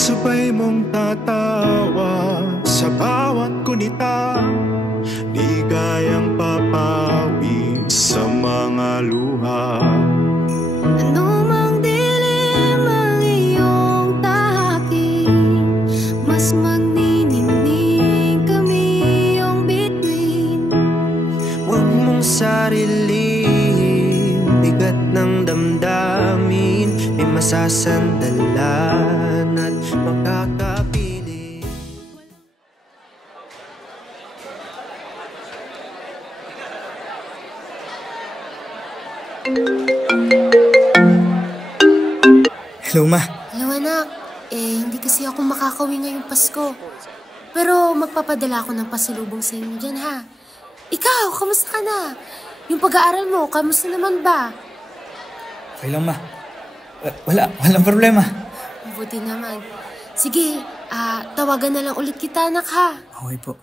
Kasabay mong tatawa sa bawat kunita, ligayang papawi sa mga luha. Ano mang dilim ang iyong tahaki, mas magniningning kami iyong bituin. Huwag mong sarilin bigat ng damdamin, may masasandalan at makakapiling. Hello, Ma. Hello anak, hindi kasi ako makakauwi ngayong Pasko. Pero magpapadala ako ng pasalubong sa inyo dyan ha. Ikaw, kamusta ka na? Yung pag-aaral mo, kamusta naman ba? Okay lang, Ma. Walang problema. Mabuti naman. Sige, tawagan na lang ulit kita anak ha. Okay po.